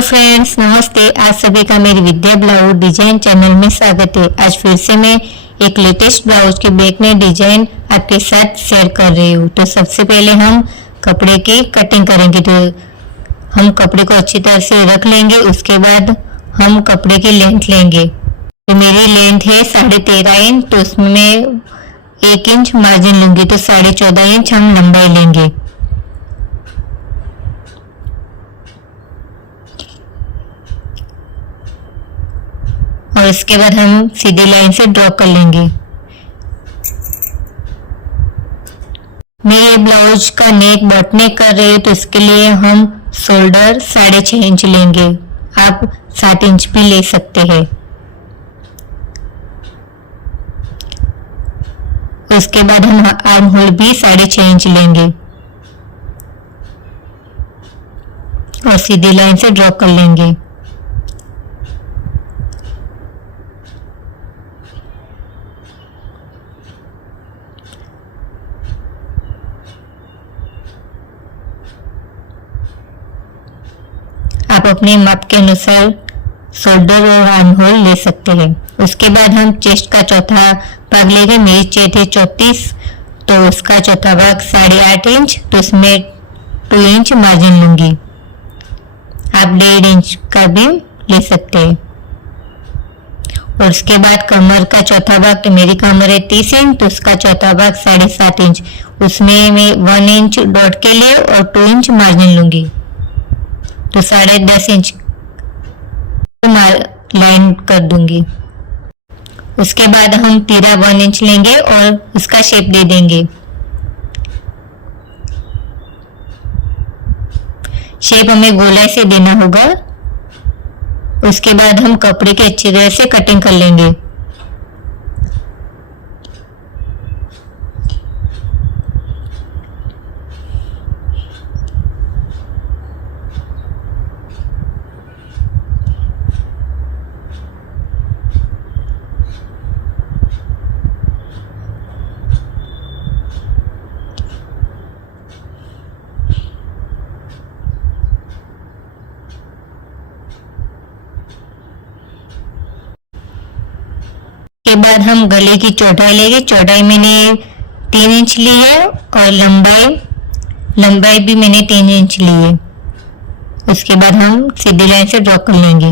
Hello friends, नमस्ते। आज सभी का मेरी विद्या ब्लाउज डिजाइन चैनल में स्वागत है। आज फिर से मैं एक लेटेस्ट ब्लाउज के बैक में डिजाइन आपके साथ शेयर कर रही हूँ। तो सबसे पहले हम कपड़े की कटिंग करेंगे। तो हम कपड़े को अच्छी तरह से रख लेंगे। उसके बाद हम कपड़े की लेंथ लेंगे। तो मेरी लेंथ है 13.5 इंच। तो उसमें मैं 1 इंच मार्जिन लूंगी। तो 14.5 इंच हम लंबाई लेंगे। और इसके बाद हम सीधी लाइन से ड्रॉ कर लेंगे। मैं ये ब्लाउज का नेक बॉट नेक कर रही हूँ, तो इसके लिए हम शोल्डर 6.5 इंच लेंगे। आप 7 इंच भी ले सकते हैं। उसके बाद हम आर्म होल भी 6.5 इंच लेंगे और सीधी लाइन से ड्रॉ कर लेंगे। आप अपने माप के अनुसार शोल्डर और आर्म होल ले सकते हैं। उसके बाद हम चेस्ट का चौथा भाग लेंगे। मेरी चेस्ट है 34, तो उसका चौथा भाग 8.5 इंच। तो उसमें 2 इंच मार्जिन लूंगी। आप 1.5 इंच का भी ले सकते हैं। और उसके बाद कमर का चौथा भाग, तो मेरी कमर है 30 इंच, तो उसका चौथा भाग 7.5 इंच। उसमें मैं 1 इंच डॉट के लिए और 2 इंच मार्जिन लूंगी। तो 10.5 इंच लाइन कर दूंगी। उसके बाद हम तीरा 1 इंच लेंगे और उसका शेप दे देंगे। शेप हमें गोलाई से देना होगा। उसके बाद हम कपड़े के अच्छी तरह से कटिंग कर लेंगे। के बाद हम गले की चौड़ाई लेंगे। चौड़ाई मैंने 3 इंच ली है और लंबाई भी मैंने 3 इंच ली है। उसके बाद हम सीधी लाइन से ड्रॉ कर लेंगे।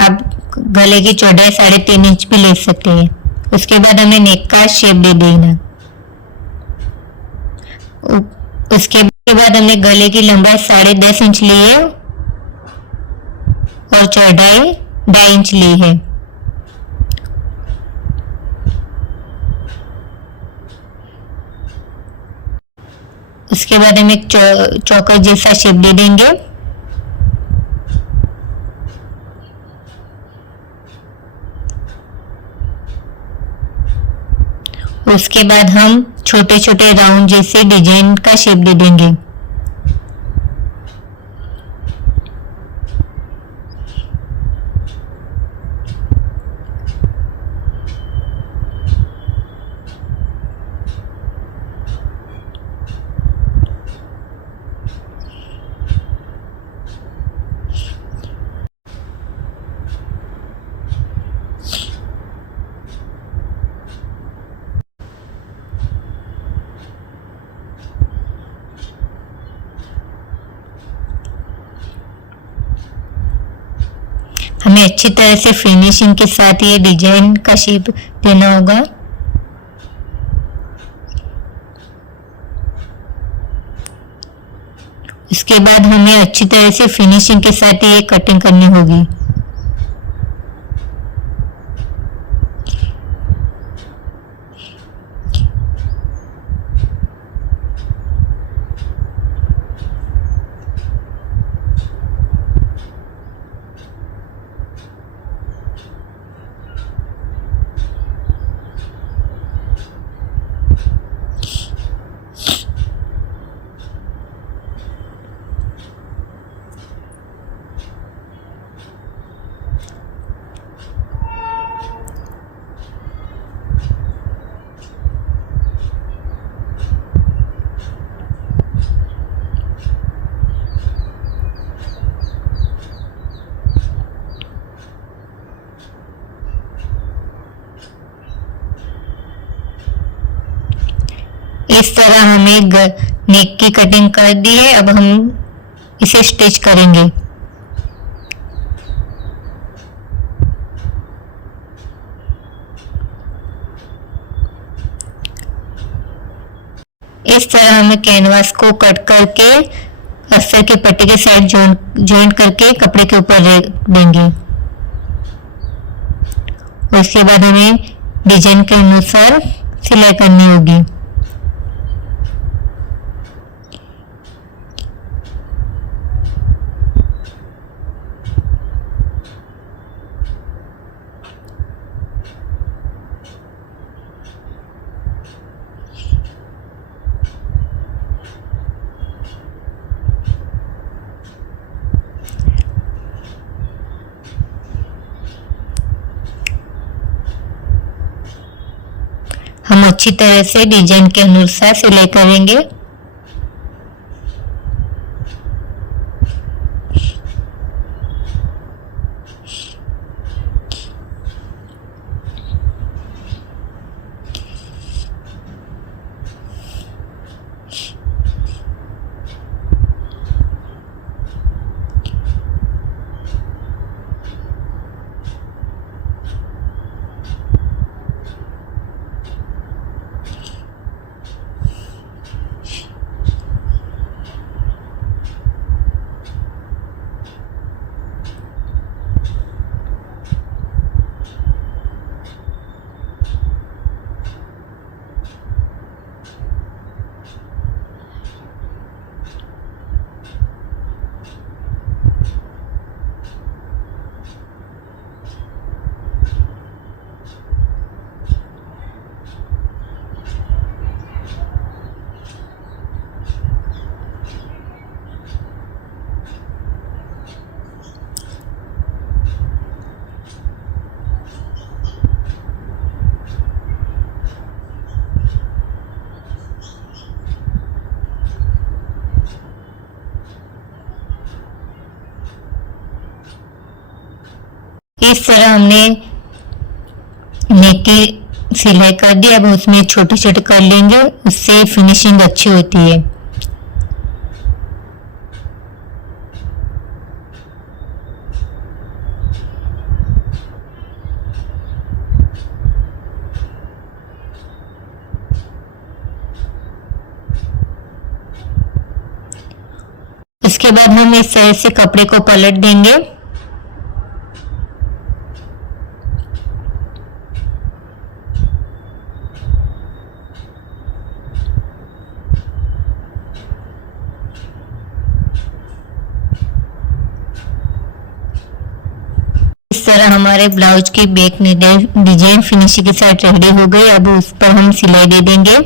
आप गले की चौड़ाई 3.5 इंच भी ले सकते हैं। उसके बाद हमें नेक का शेप दे देना। उसके बाद हमने गले की लंबाई 10.5 इंच ली है और चौड़ाई 2.5 इंच ली है। उसके बाद हम एक चौकर जैसा शेप दे देंगे। उसके बाद हम छोटे छोटे राउंड जैसे डिजाइन का शेप दे देंगे। हमें अच्छी तरह से फिनिशिंग के साथ ये डिजाइन का शेप देना होगा। इसके बाद हमें अच्छी तरह से फिनिशिंग के साथ ये कटिंग करनी होगी। इस तरह हमें नेक की कटिंग कर दी है। अब हम इसे स्टिच करेंगे। इस तरह हमें कैनवास को कट करके अस्तर की पट्टी के साइड जॉइंट करके कपड़े के ऊपर रख देंगे। उसके बाद हमें डिजाइन के अनुसार सिलाई करनी होगी। हम अच्छी तरह से डिजाइन के अनुसार सिलाई करेंगे। इस तरह हमने नेक की सिलाई कर दी। अब उसमें छोटे छोटे कर लेंगे, उससे फिनिशिंग अच्छी होती है। इसके बाद हम इस तरह से कपड़े को पलट देंगे। इस तरह हमारे ब्लाउज की बैक डिजाइन फिनिशिंग के साथ रेडी हो गई। अब उस पर हम सिलाई दे देंगे।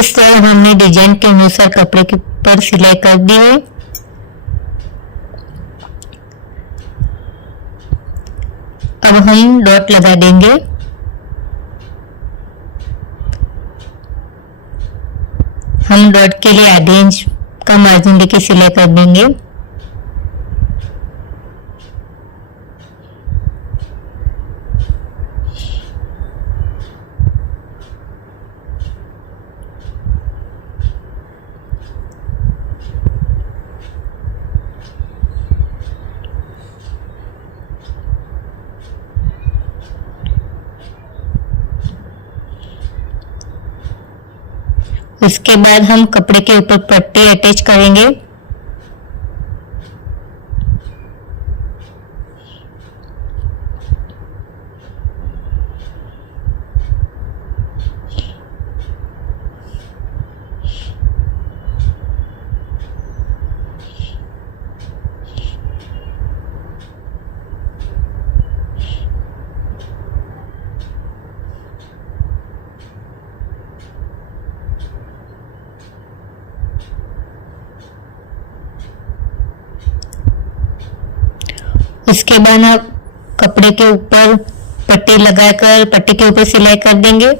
इस तरह हमने डिजाइन के अनुसार कपड़े के ऊपर सिलाई कर दी है। अब हम डॉट लगा देंगे। हम डॉट के लिए आधे इंच का मार्जिन लेके सिलाई कर देंगे। उसके बाद हम कपड़े के ऊपर पट्टी अटैच करेंगे। इसके बाद आप कपड़े के ऊपर पट्टी लगाकर पट्टी के ऊपर सिलाई कर देंगे।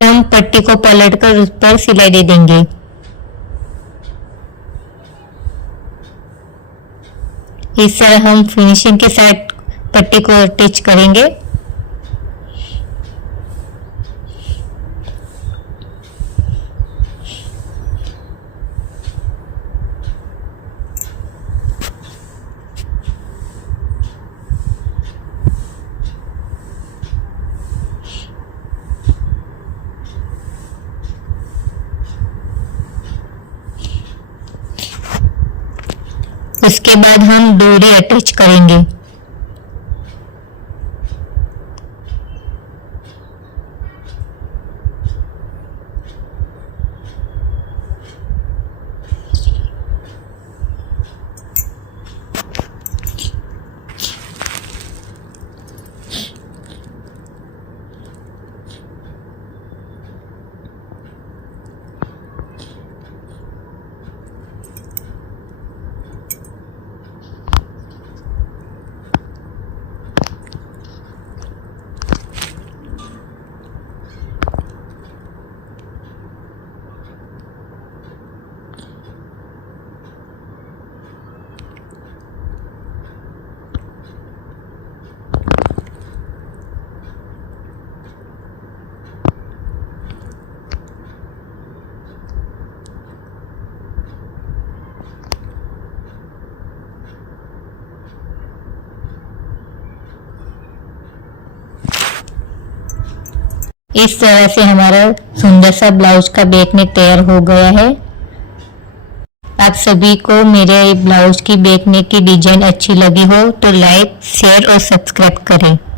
हम पट्टी को पलटकर उस पर सिलाई दे देंगे। इस तरह हम फिनिशिंग के साथ पट्टी को अटैच करेंगे। उसके बाद हम डोरी अटैच करेंगे। इस तरह से हमारा सुंदर सा ब्लाउज का बैक नेक तैयार हो गया है। आप सभी को मेरे ब्लाउज की बैक नेक की डिजाइन अच्छी लगी हो तो लाइक, शेयर और सब्सक्राइब करें।